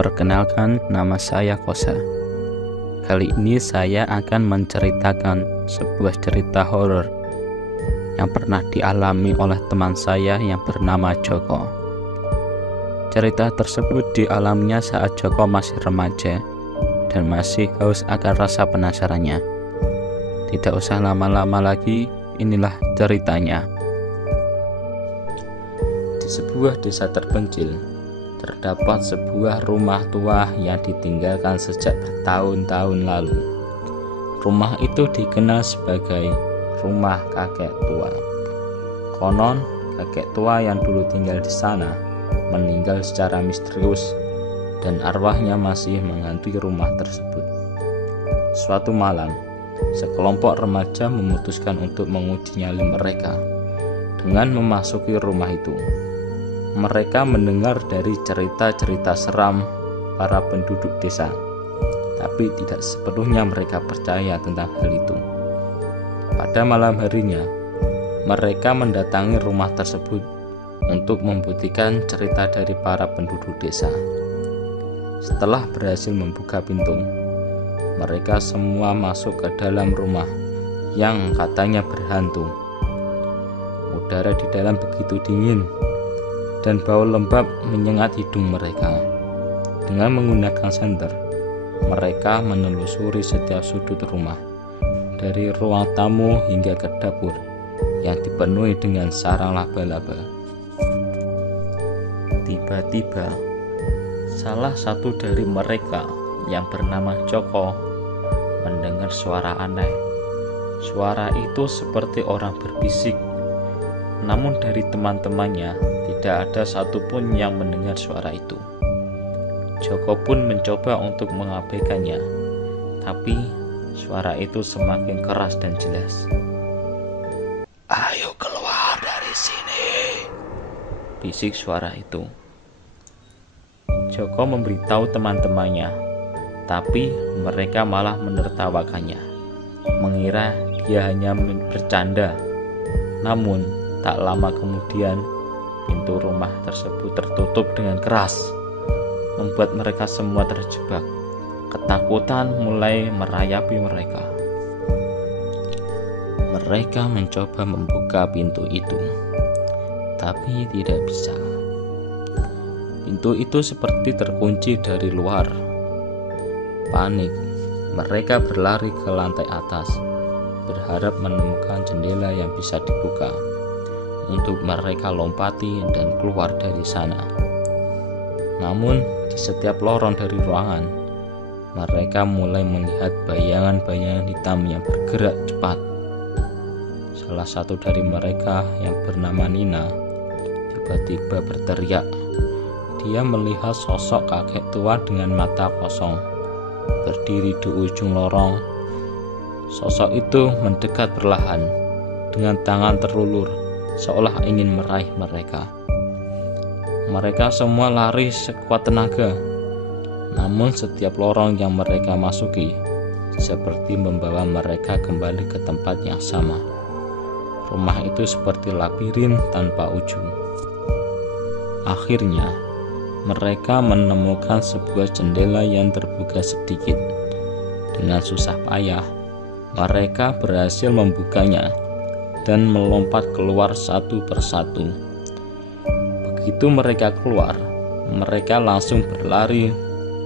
Perkenalkan, nama saya Kosa. Kali ini saya akan menceritakan sebuah cerita horor yang pernah dialami oleh teman saya yang bernama Joko. Cerita tersebut dialaminya saat Joko masih remaja dan masih haus akan rasa penasarannya. Tidak usah lama-lama lagi, inilah ceritanya. Di sebuah desa terpencil, terdapat sebuah rumah tua yang ditinggalkan sejak bertahun-tahun lalu. Rumah itu dikenal sebagai rumah kakek tua. Konon, kakek tua yang dulu tinggal di sana meninggal secara misterius dan arwahnya masih menghantui rumah tersebut. Suatu malam, sekelompok remaja memutuskan untuk menguji nyali mereka dengan memasuki rumah itu. Mereka mendengar dari cerita-cerita seram para penduduk desa, tapi tidak sepenuhnya mereka percaya tentang hal itu. Pada malam harinya, mereka mendatangi rumah tersebut untuk membuktikan cerita dari para penduduk desa. Setelah berhasil membuka pintu, mereka semua masuk ke dalam rumah yang katanya berhantu. Udara di dalam begitu dingin dan bau lembab menyengat hidung mereka. Dengan menggunakan senter, mereka menelusuri setiap sudut rumah, dari ruang tamu hingga ke dapur yang dipenuhi dengan sarang laba-laba. Tiba-tiba, salah satu dari mereka yang bernama Joko mendengar suara aneh. Suara itu seperti orang berbisik, namun dari teman-temannya tidak ada satupun yang mendengar suara itu. Joko pun mencoba untuk mengabaikannya, tapi suara itu semakin keras dan jelas. "Ayo keluar dari sini," bisik suara itu. Joko memberitahu teman-temannya, tapi mereka malah menertawakannya, mengira dia hanya bercanda. Namun, tak lama kemudian, pintu rumah tersebut tertutup dengan keras, membuat mereka semua terjebak. Ketakutan mulai merayapi mereka. Mereka mencoba membuka pintu itu, tapi tidak bisa. Pintu itu seperti terkunci dari luar. Panik, mereka berlari ke lantai atas, berharap menemukan jendela yang bisa dibuka untuk mereka lompati dan keluar dari sana. Namun, di setiap lorong dari ruangan, mereka mulai melihat bayangan-bayangan hitam yang bergerak cepat. Salah satu dari mereka yang bernama Nina tiba-tiba berteriak. Dia melihat sosok kakek tua dengan mata kosong berdiri di ujung lorong. Sosok itu mendekat perlahan dengan tangan terulur, seolah ingin meraih mereka. Mereka semua lari sekuat tenaga, namun setiap lorong yang mereka masuki seperti membawa mereka kembali ke tempat yang sama. Rumah itu seperti labirin tanpa ujung. Akhirnya, mereka menemukan sebuah jendela yang terbuka sedikit. Dengan susah payah, mereka berhasil membukanya dan melompat keluar satu persatu. Begitu mereka keluar, mereka langsung berlari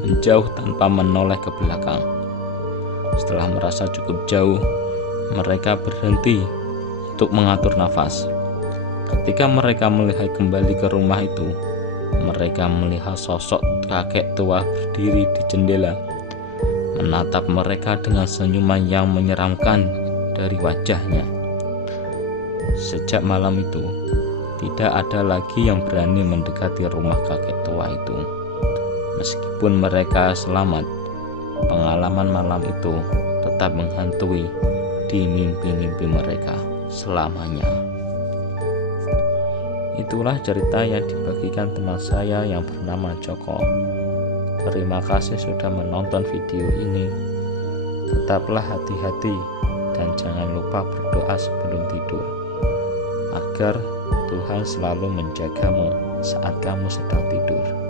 menjauh tanpa menoleh ke belakang. Setelah merasa cukup jauh, mereka berhenti untuk mengatur nafas. Ketika mereka melihat kembali ke rumah itu, mereka melihat sosok kakek tua berdiri di jendela, menatap mereka dengan senyuman yang menyeramkan dari wajahnya. Sejak malam itu, tidak ada lagi yang berani mendekati rumah kakek tua itu. Meskipun mereka selamat, pengalaman malam itu tetap menghantui di mimpi-mimpi mereka selamanya. Itulah cerita yang dibagikan teman saya yang bernama Joko. Terima kasih sudah menonton video ini. Tetaplah hati-hati dan jangan lupa berdoa sebelum tidur, agar Tuhan selalu menjagamu saat kamu sedang tidur.